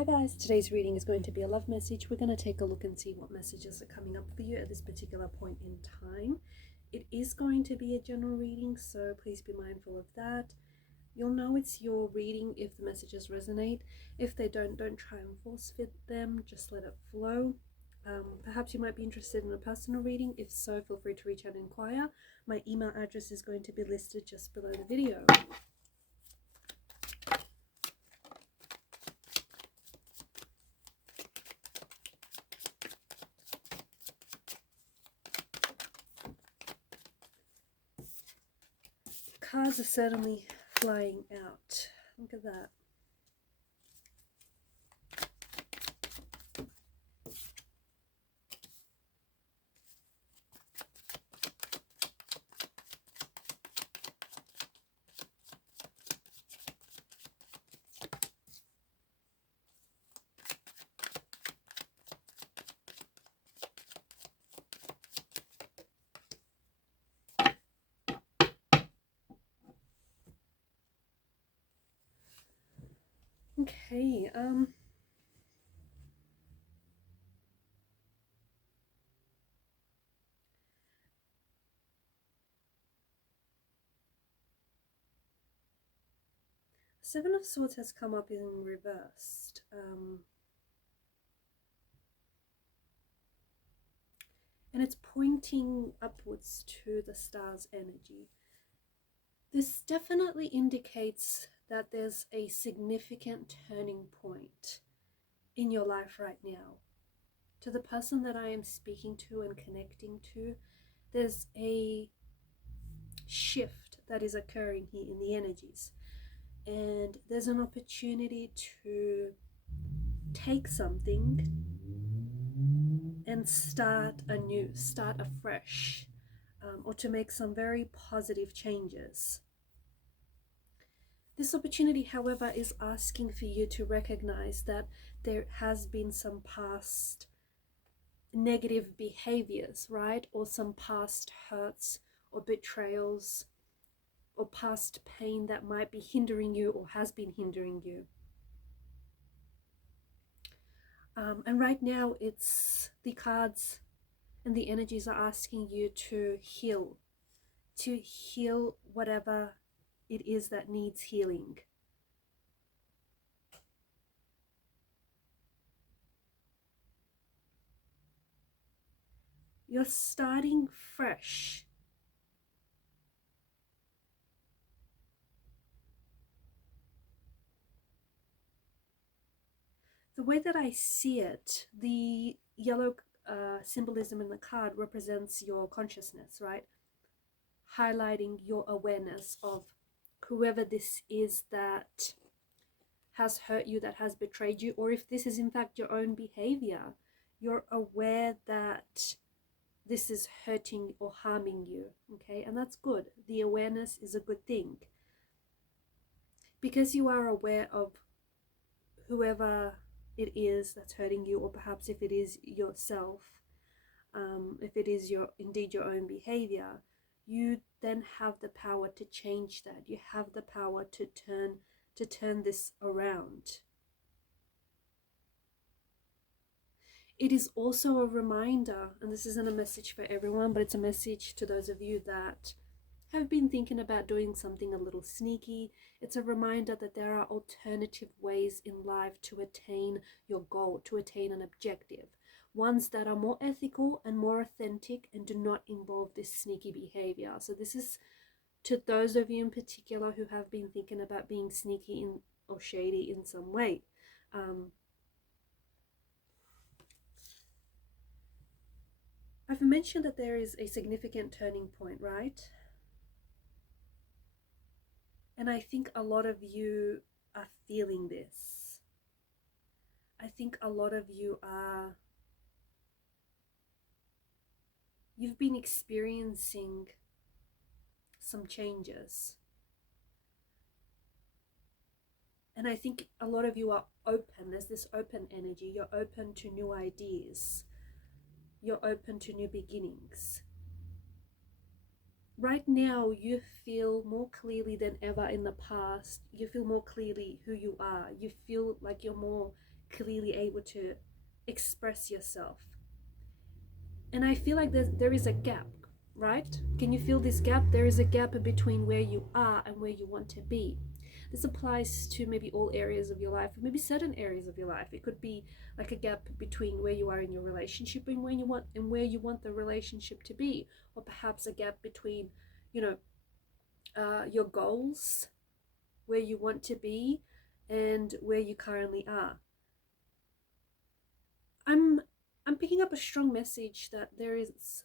Hi guys, today's reading is going to be a love message. We're going to take a look and see what messages are coming up for you at this particular point in time. It is going to be a general reading, so please be mindful of that. You'll know it's your reading if the messages resonate. If they don't try and force fit them, just let it flow. Perhaps you might be interested in a personal reading. If so, feel free to reach out and inquire. My email address is going to be listed just below the video. Cards are certainly flying out. Look at that. Okay, Seven of Swords has come up in reversed. And it's pointing upwards to the star's energy. This definitely indicates that there's a significant turning point in your life right now. To the person that I am speaking to and connecting to, there's a shift that is occurring here in the energies. And there's an opportunity to take something and start anew, start afresh, or to make some very positive changes. This opportunity, however, is asking for you to recognize that there has been some past negative behaviors, right? Or some past hurts or betrayals or past pain that might be hindering you or has been hindering you. And right now it's the cards and the energies are asking you to heal whatever it is that needs healing. You're starting fresh. The way that I see it, the yellow symbolism in the card represents your consciousness, right? Highlighting your awareness of whoever this is that has hurt you, that has betrayed you, or if this is in fact your own behavior, you're aware that this is hurting or harming you, okay? And that's good. The awareness is a good thing. Because you are aware of whoever it is that's hurting you, or perhaps if it is yourself, if it is indeed your own behavior, you then have the power to change that. You have the power to turn this around. It is also a reminder, and this isn't a message for everyone, but it's a message to those of you that have been thinking about doing something a little sneaky. It's a reminder that there are alternative ways in life to attain your goal, to attain an objective. Ones that are more ethical and more authentic and do not involve this sneaky behavior. So this is to those of you in particular who have been thinking about being sneaky or shady in some way. I've mentioned that there is a significant turning point, right? And I think a lot of you are feeling this. I think a lot of you you've been experiencing some changes. And I think a lot of you are open. There's this open energy. You're open to new ideas. You're open to new beginnings. Right now, you feel more clearly than ever in the past. You feel more clearly who you are. You feel like you're more clearly able to express yourself. And I feel like there is a gap, right? Can you feel this gap? There is a gap between where you are and where you want to be. This applies to maybe all areas of your life, or maybe certain areas of your life. It could be like a gap between where you are in your relationship and where you want the relationship to be, or perhaps a gap between, you know, your goals, where you want to be, and where you currently are. I'm picking up a strong message that there is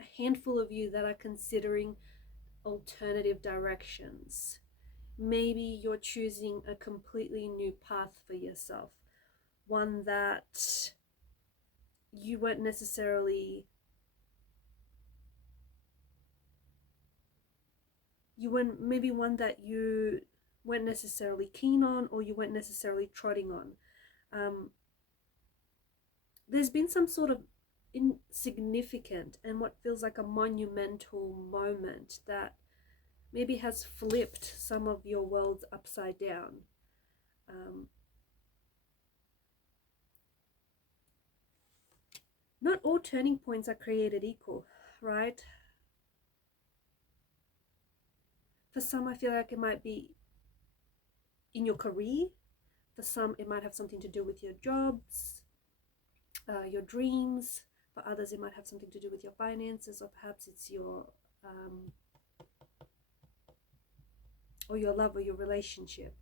a handful of you that are considering alternative directions. Maybe you're choosing a completely new path for yourself, one that you weren't necessarily maybe one that you weren't necessarily keen on, or you weren't necessarily trotting on. There's been some sort of insignificant and what feels like a monumental moment that maybe has flipped some of your worlds upside down. Not all turning points are created equal, right? For some, I feel like it might be in your career. For some, it might have something to do with your jobs, your dreams. For others, it might have something to do with your finances, or perhaps it's your or your love or your relationship.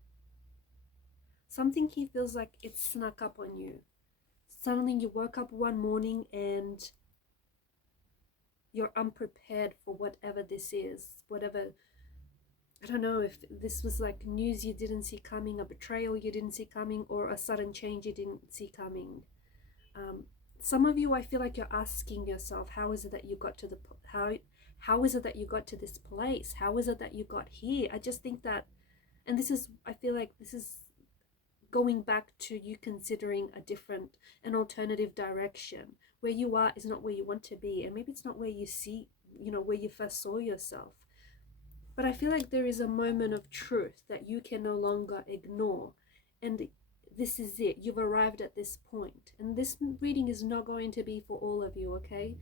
Something here feels like it snuck up on you. Suddenly you woke up one morning and you're unprepared for whatever this is, whatever. I don't know if this was like news you didn't see coming, a betrayal you didn't see coming, or a sudden change you didn't see coming. Some of you, I feel like you're asking yourself, how is it that you got to how is it that you got to this place? How is it that you got here? I just think that, and I feel like this is going back to you considering an alternative direction. Where you are is not where you want to be, and maybe it's not where you see, where you first saw yourself. But I feel like there is a moment of truth that you can no longer ignore, and this is it. You've arrived at this point, and this reading is not going to be for all of you, okay?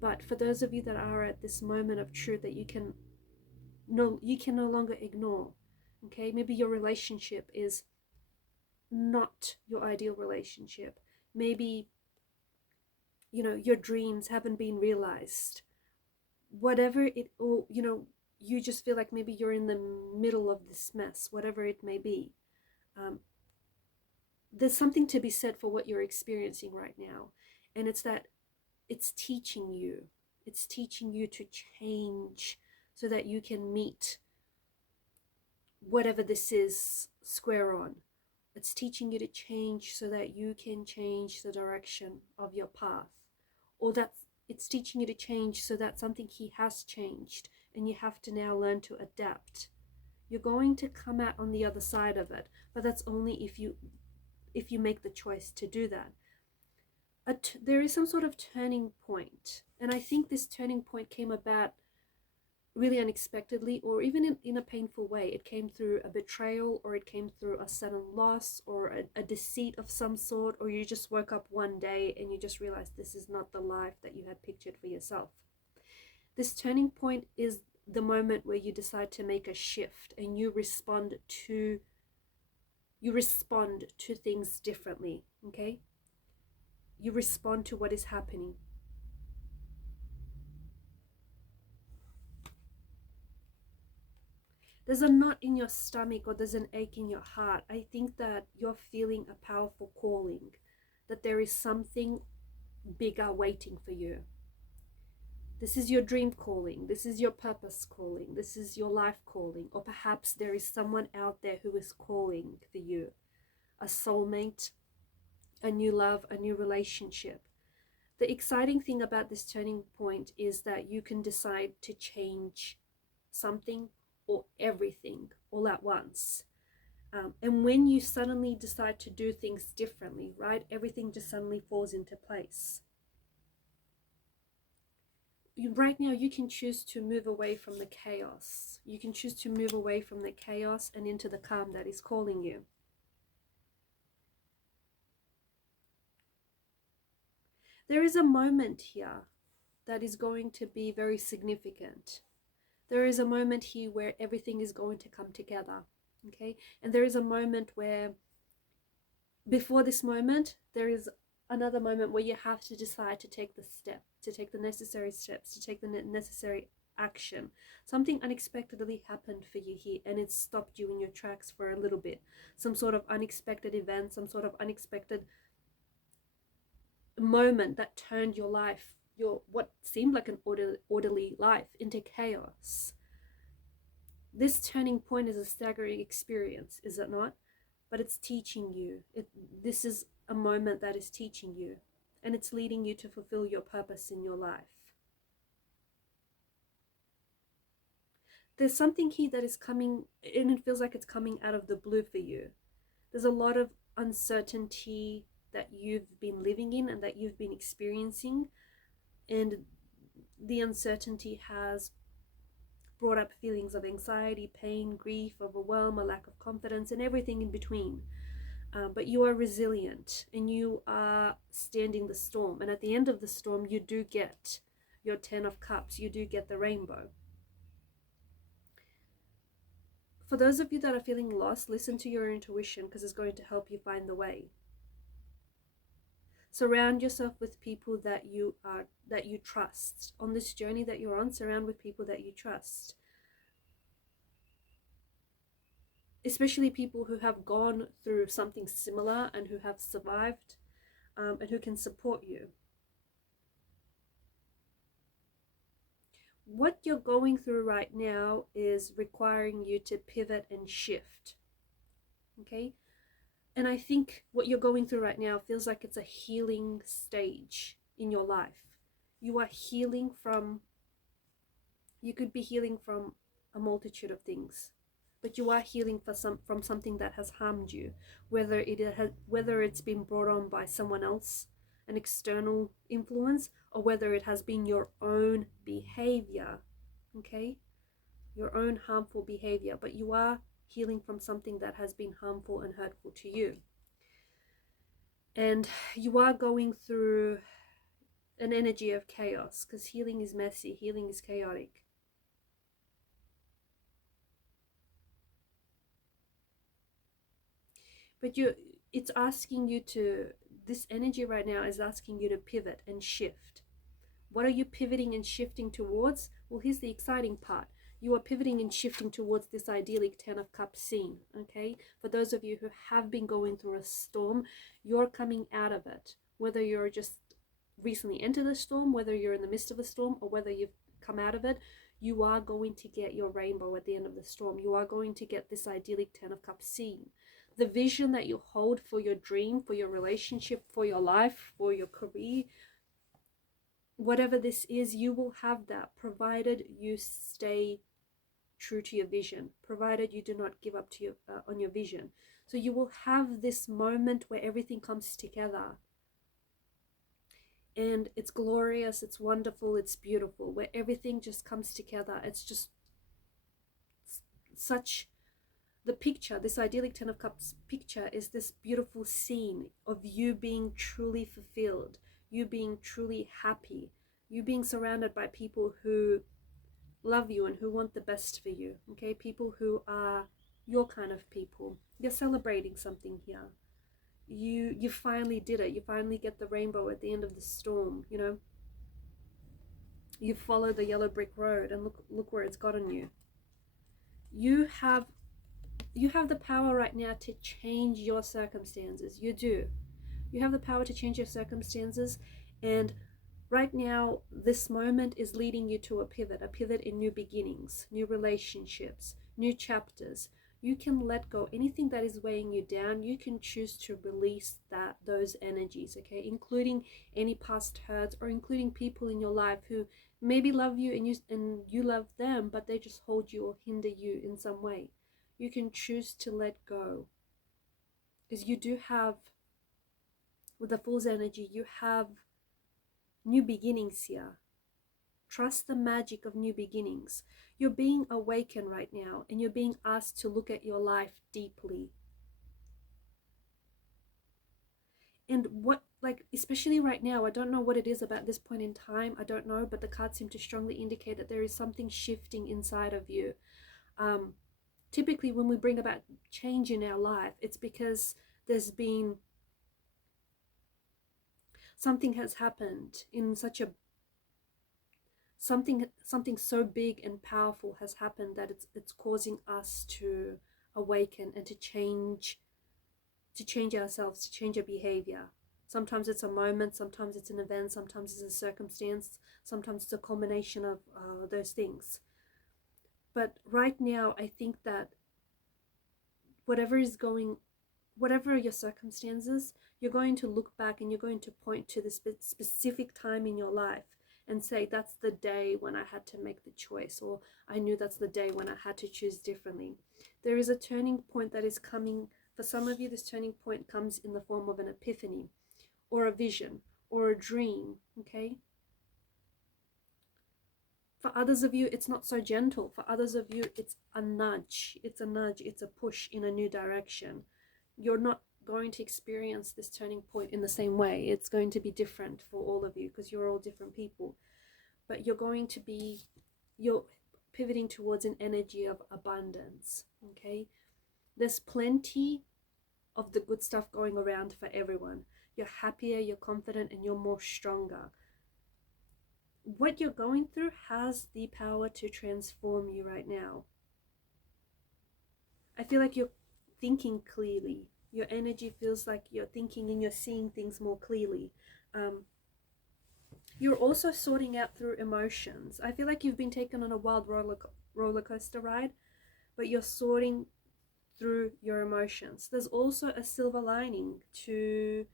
But for those of you that are at this moment of truth that you can no longer ignore, okay? Maybe your relationship is not your ideal relationship. Maybe, your dreams haven't been realized. Whatever it, or, you just feel like maybe you're in the middle of this mess, whatever it may be. There's something to be said for what you're experiencing right now. And it's that it's teaching you to change so that you can meet whatever this is square on. It's teaching you to change so that you can change the direction of your path. Or that it's teaching you to change so that something here has changed and you have to now learn to adapt. You're going to come out on the other side of it, but that's only if you make the choice to do that. There is some sort of turning point, and I think this turning point came about really unexpectedly, or even in a painful way. It came through a betrayal, or it came through a sudden loss, or a deceit of some sort, or you just woke up one day and you just realized this is not the life that you had pictured for yourself. This turning point is the moment where you decide to make a shift and you respond to things differently, okay? You respond to what is happening. There's a knot in your stomach, or there's an ache in your heart. I think that you're feeling a powerful calling, that there is something bigger waiting for you. This is your dream calling. This is your purpose calling. This is your life calling. Or perhaps there is someone out there who is calling for you. A soulmate, a new love, a new relationship. The exciting thing about this turning point is that you can decide to change something or everything all at once. And when you suddenly decide to do things differently, right, everything just suddenly falls into place. Right now, you can choose to move away from the chaos. You can choose to move away from the chaos and into the calm that is calling you. There is a moment here that is going to be very significant. There is a moment here where everything is going to come together, okay? And there is a moment where, before this moment, there is another moment where you have to decide to take the step, to take the necessary steps, to take the necessary action. Something unexpectedly happened for you here, and it stopped you in your tracks for a little bit. Some sort of unexpected event, some sort of unexpected moment that turned your life, your what seemed like an orderly life, into chaos. This turning point is a staggering experience, is it not? But it's teaching you. This is a moment that is teaching you, and it's leading you to fulfill your purpose in your life. There's something here that is coming, and it feels like it's coming out of the blue for you. There's a lot of uncertainty that you've been living in and that you've been experiencing, and the uncertainty has brought up feelings of anxiety, pain, grief, overwhelm, a lack of confidence, and everything in between. But you are resilient, and you are standing the storm, and at the end of the storm you do get your 10 of Cups, you do get the rainbow. For those of you that are feeling lost, listen to your intuition, because it's going to help you find the way. Surround yourself with people that you trust. On this journey that you're on, surround with people that you trust. Especially people who have gone through something similar and who have survived, and who can support you. What you're going through right now is requiring you to pivot and shift. Okay? And I think what you're going through right now feels like it's a healing stage in your life. You are healing from, you could be healing from a multitude of things, but you are healing from something that has harmed you, whether it's been brought on by someone else, an external influence, or whether it has been your own behavior, okay? Your own harmful behavior, but you are healing from something that has been harmful and hurtful to you. And you are going through an energy of chaos, because healing is messy, healing is chaotic. But it's asking you to, this energy right now is asking you to pivot and shift. What are you pivoting and shifting towards? Well, here's the exciting part. You are pivoting and shifting towards this idyllic 10 of Cups scene, okay? For those of you who have been going through a storm, you're coming out of it. Whether you're just recently entered a storm, whether you're in the midst of a storm, or whether you've come out of it, you are going to get your rainbow at the end of the storm. You are going to get this idyllic 10 of Cups scene. The vision that you hold for your dream, for your relationship, for your life, for your career, whatever this is, you will have that, provided you stay true to your vision, provided you do not give up to on your vision. So you will have this moment where everything comes together, and it's glorious, it's wonderful, it's beautiful, where everything just comes together. It's just such, the picture, this idyllic 10 of Cups picture, is this beautiful scene of you being truly fulfilled, you being truly happy, you being surrounded by people who love you and who want the best for you, okay? People who are your kind of people. You're celebrating something here. You finally did it. You finally get the rainbow at the end of the storm, you know? You follow the yellow brick road, and look where it's gotten you. You have the power right now to change your circumstances. You do. You have the power to change your circumstances, and right now, this moment is leading you to a pivot in new beginnings, new relationships, new chapters. You can let go anything that is weighing you down. You can choose to release those energies, okay? Including any past hurts, or including people in your life who maybe love you and you love them, but they just hold you or hinder you in some way. You can choose to let go, because you do have, with the Fool's energy, you have new beginnings here. Trust the magic of new beginnings. You're being awakened right now, and you're being asked to look at your life deeply. And like, especially right now, I don't know what it is about this point in time. I don't know, but the cards seem to strongly indicate that there is something shifting inside of you. Typically, when we bring about change in our life, it's because there's been something has happened in such a something so big and powerful has happened that it's causing us to awaken and to change ourselves, to change our behavior. Sometimes it's a moment, sometimes it's an event, sometimes it's a circumstance, sometimes it's a combination of those things. But right now, I think that whatever your circumstances, you're going to look back and you're going to point to the specific time in your life and say, that's the day when I had to make the choice, or I knew that's the day when I had to choose differently. There is a turning point that is coming. For some of you, this turning point comes in the form of an epiphany, or a vision, or a dream, okay? For others of you, it's not so gentle. For others of you, it's a nudge. It's a push in a new direction. You're not going to experience this turning point in the same way. It's going to be different for all of you because you're all different people. But you're pivoting towards an energy of abundance, okay? There's plenty of the good stuff going around for everyone. You're happier, you're confident, and you're more stronger. What you're going through has the power to transform you right now. I feel like you're thinking clearly. Your energy feels like you're thinking and you're seeing things more clearly. You're also sorting out through emotions. I feel like you've been taken on a wild roller coaster ride, but you're sorting through your emotions. There's also a silver lining to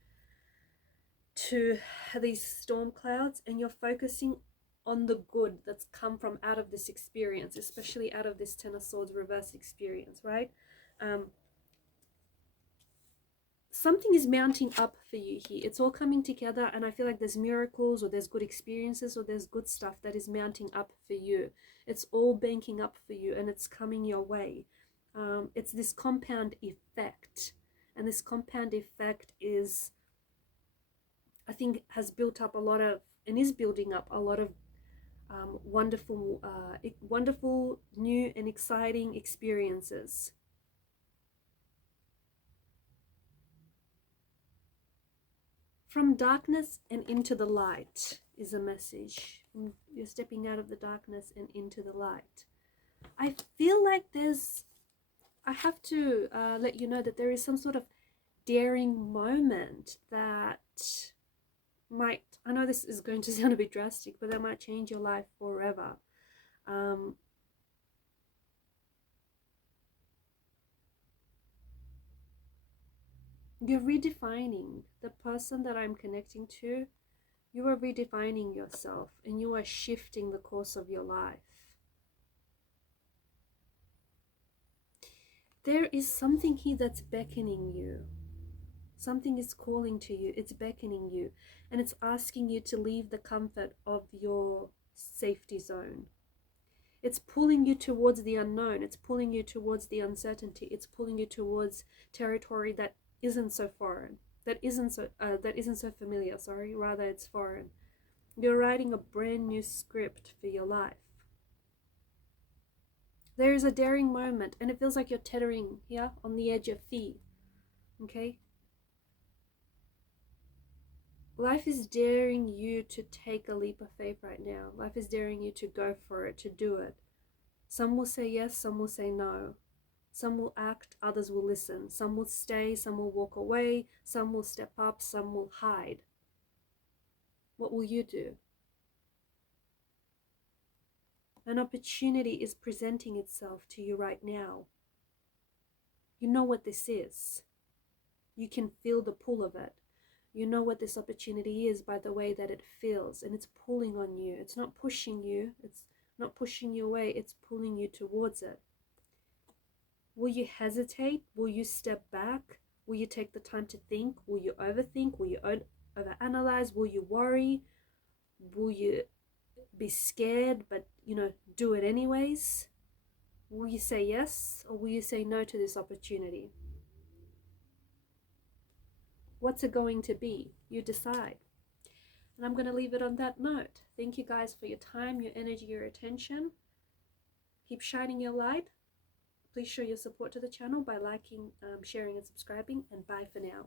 these storm clouds, and you're focusing on the good that's come from out of this experience, especially out of this Ten of Swords reverse experience, right? Something is mounting up for you here. It's all coming together, and I feel like there's miracles, or there's good experiences, or there's good stuff that is mounting up for you. It's all banking up for you, and it's coming your way. It's this compound effect, and this compound effect is, I think, has built up a lot of, and is building up a lot of wonderful new and exciting experiences. From darkness and into the light is a message. You're stepping out of the darkness and into the light. I feel like I have to let you know that there is some sort of daring moment that might, I know this is going to sound a bit drastic, but that might change your life forever. You're redefining the person that I'm connecting to. You are redefining yourself, and you are shifting the course of your life. There is something here that's beckoning you. Something is calling to you. It's beckoning you, and it's asking you to leave the comfort of your safety zone. It's pulling you towards the unknown. It's pulling you towards the uncertainty. It's pulling you towards territory that isn't so foreign, that isn't so familiar. Rather it's foreign. You're writing a brand new script for your life. There is a daring moment, and it feels like you're teetering here on the edge of fear. Okay? Life is daring you to take a leap of faith right now. Life is daring you to go for it, to do it. Some will say yes, some will say no. Some will act, others will listen. Some will stay, some will walk away. Some will step up, some will hide. What will you do? An opportunity is presenting itself to you right now. You know what this is. You can feel the pull of it. You know what this opportunity is by the way that it feels, and it's pulling on you. It's not pushing you. It's not pushing you away. It's pulling you towards it. Will you hesitate? Will you step back? Will you take the time to think? Will you overthink? Will you overanalyze? Will you worry? Will you be scared but, do it anyways? Will you say yes, or will you say no to this opportunity? What's it going to be? You decide. And I'm going to leave it on that note. Thank you guys for your time, your energy, your attention. Keep shining your light. Please show your support to the channel by liking, sharing, and subscribing. And bye for now.